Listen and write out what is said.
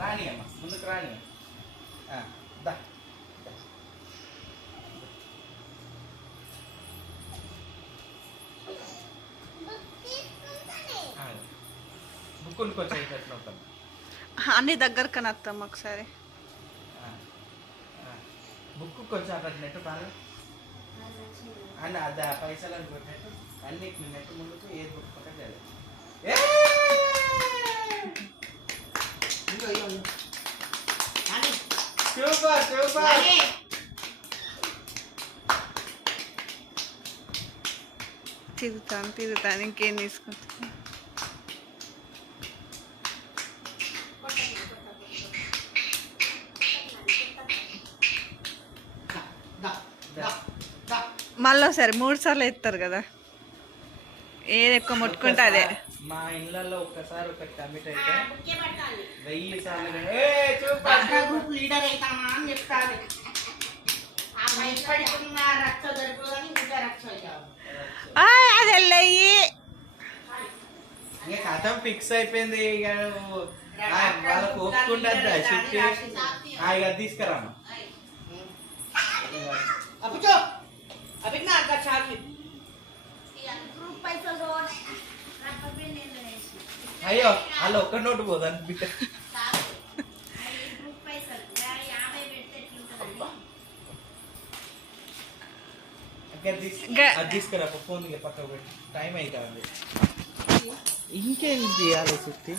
రాణి అమ్మ ముందుకు రాణి. దా బుక్ కొంచెం ఇట్లా ఉంటాం అన్ని దగ్గర కనత్తాం ఒకసారి. బుక్ కొంచెం అక్కడ నెట్టు బాగా అండ్ అది పైసలు అని కొట్టినట్టు అన్ని నెట్టు ముందుకు ఏది బుక్ పక్కన సూపర్ సూపర్. తిరుగుతాను ఇంకేం తీసుకుంటా. మళ్ళీ ఒకసారి 3 సార్లు ఎత్తారు కదా, ఏది ఎక్కువ ముట్టుకుంటే అదే. మా ఇళ్ళల్లో ఒక్కసారి ఒక కమిట్ అయితే 1000 సార్లు లీడర్ అవుతామా అని చెప్తారు. అది వెళ్ళయి ఇక కథం ఫిక్స్ అయిపోయింది. ఇక వాళ్ళకు ఒప్పుకుంటుందా చుట్టి ఇక తీసుకురామ్మా. అయ్యో వాళ్ళు ఒక్క నోటు పోదు అనిపిస్తే అది తీసుకురా ఫోన్ పక్కకు పెట్టి టైం అవుతుంది. ఇంకేం చేయాలి చుట్టి